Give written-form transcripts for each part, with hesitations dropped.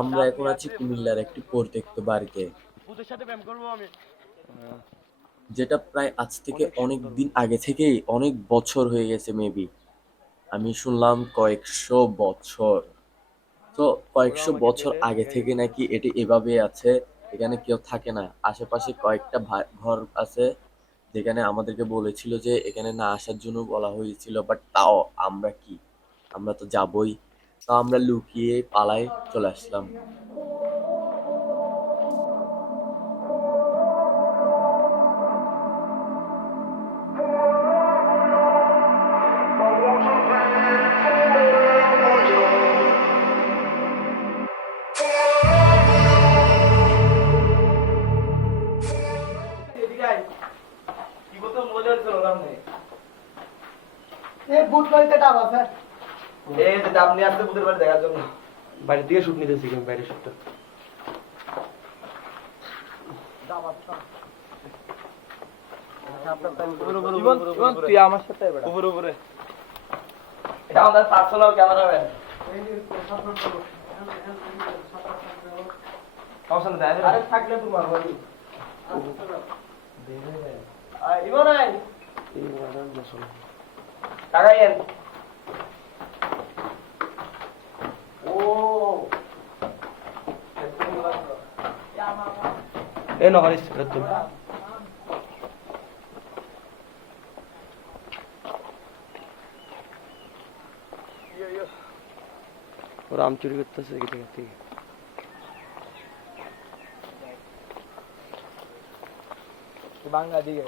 আমরা এখন আছি কুমিল্লার একটি পরিত্যক্ত বাড়িতে, যেটা প্রায় আজ থেকে অনেক দিন আগে থেকেই, অনেক বছর হয়ে গেছে মেবি। আমি শুনলাম কয়েকশো বছর। তো কয়েকশো বছর আগে থেকে নাকি এটি এভাবে আছে, এখানে কেউ থাকে না। আশেপাশে কয়েকটা ঘর আছে, যেখানে আমাদেরকে বলেছিল যে এখানে না আসার জন্য বলা হয়েছিল, বাট তাও আমরা তো যাবই। তাও আমরা লুকিয়ে পালায় চলে আসলাম। বাইরে থেকে শুট নিতেছি, বাইরে শুটটা তুই আমার সাথে উপরে উপরে এটা আমাদের পার্সোনাল ক্যামেরা ম্যান আরে থাকলে তোমার বাড়ি ইমন আই টাকাইয়েন এ নহরিস তুমি ওরা আম চুরি করতেছে থেকে বাংলা দিকে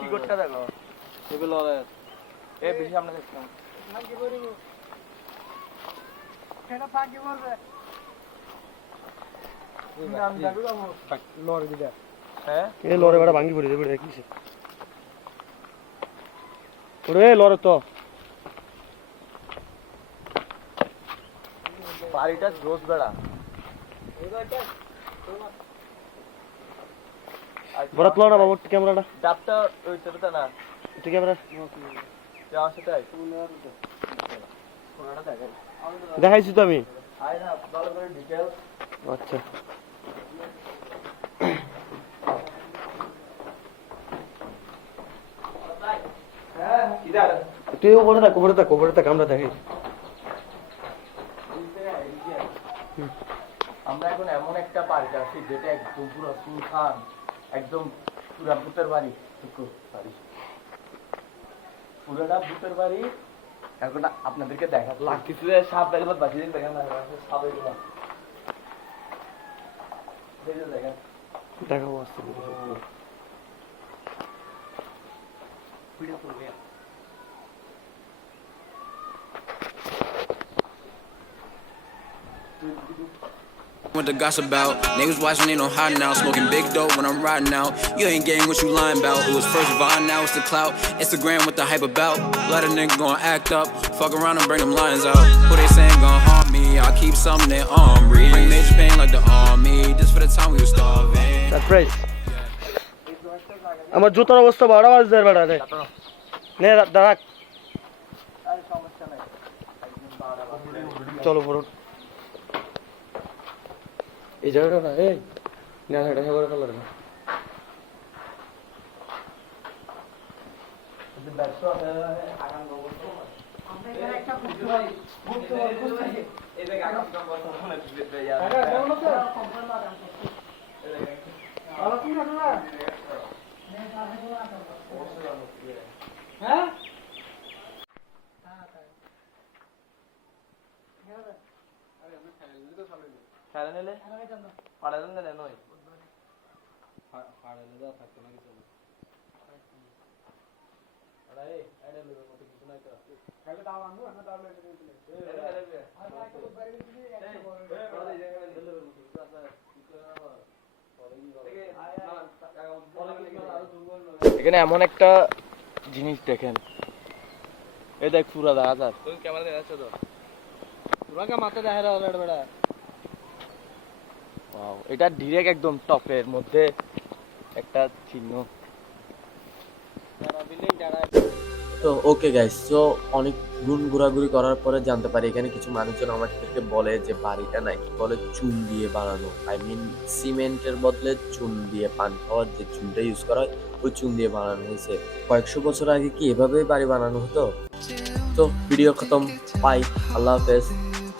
শিকড়টা দেখো এগুলো এ বেশি সামনে দেখছিলাম লরে বেড়া ভাঙ্গি পড়ে দেবে কি ওরে লরে তো বাড়িটা জোস বেড়া বড় তোলা না বাবু ক্যামেরাটা ডাবটা ওই ছোটটা না এটা ক্যামেরা যাও সেটাই দেখাইছি তো আমি আচ্ছা তুই কোবরে থাক আমরা দেখাই আমরা এখন এমন একটা বাড়িতে আছি যেটা একদম পুরো সুলতান, একদম পুরা ভূতের বাড়ি, পুরোটা ভূতের বাড়ি। এখন আপনাদেরকে দেখা লাগতেছে সাপ দেখলে বাঁচিয়ে দিন, দেখেন না সাপ এগুলো দেখেন দেখাবো আসতে ভিডিও করবে। What the gossip about? Niggas watching ain't no hot now. Smoking big dope when I'm riding out. You ain't getting what you lying about. It was first Vine, now it's the clout. Instagram with the hype about. Let a nigga gon' act up. Fuck around and bring them lions out. Who they saying gon' harm me? I'll keep something they armory. Bring major pain like the army. Just for the time we were starving. Surprise. আমার জুতার অবস্থা বড় আওয়াজ দেয় বেড়া রে নে দাঁড়াক চলো বড় এই জায়গাটা না এই না এটা হেবরে কালার না এই ব্যবসা আগাম গবতো আমরা এখানে একটা বুঝতে এই জায়গা আগাম গবতো মনে দিতে ইয়া টাকা দেও না তো কম্পাউন্ড আগাম আলো কি না না হ্যাঁ খেলে পাড়ালেন না নয় পাড়ালে দাও থাকতো না কিছু আরে আরে লোকের মতো কিছু নাই তো খেলে দাও আনবো না দাও লেটে দিলে আর একটা বাইরে দিবি একটা বড় এই জায়গায় দিলে এখানে এমন একটা জিনিস দেখেন, এই দেখ পুরা দেখা যায় তুই ক্যামেরা দেখা যাচ্ছে তো পুরাকে মাথা দেখা যায় অলরেডি বেড়া। ওয়াও, এটা ডাইরেক্ট একদম টপের মধ্যে একটা চিহ্ন। যারা বিল্ডিং যারা তো ওকে গাইস, তো অনেক ঘোরাঘুরি করার পরে জানতে পারি এখানে কিছু মানুষজন আমাদেরকে বলে যে বাড়িটা নাকি বলে চুন দিয়ে বানানো, আই মিন সিমেন্টের বদলে চুন দিয়ে, পান খাওয়ার যে চুনটা ইউজ করা হয় ওই চুন দিয়ে বানানো হয়েছে। কয়েকশো বছর আগে কি এভাবে বাড়ি বানানো হতো? তো ভিডিও খতম, বাই, আল্লাহ হাফেজ।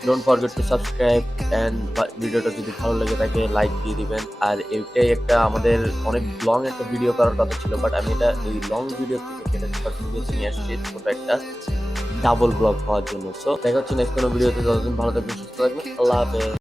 Don't forget to subscribe and ভিডিওটা যদি ভালো লেগে থাকে লাইক দিয়ে দিবেন। আর এটাই একটা আমাদের অনেক লং একটা ভিডিও করার কথা ছিল, বাট আমি এটা এই লং ভিডিও থেকে কেটে শর্ট ভিডিওতে নিয়ে আসছি ছোট একটা ডাবল ব্লগ হওয়ার জন্য। সো দেখা হচ্ছে নেক্সট কোনো ভিডিওতে, ততদিন ভালো থাকবেন, সুস্থ থাকবেন, আল্লাহ হাফেজ।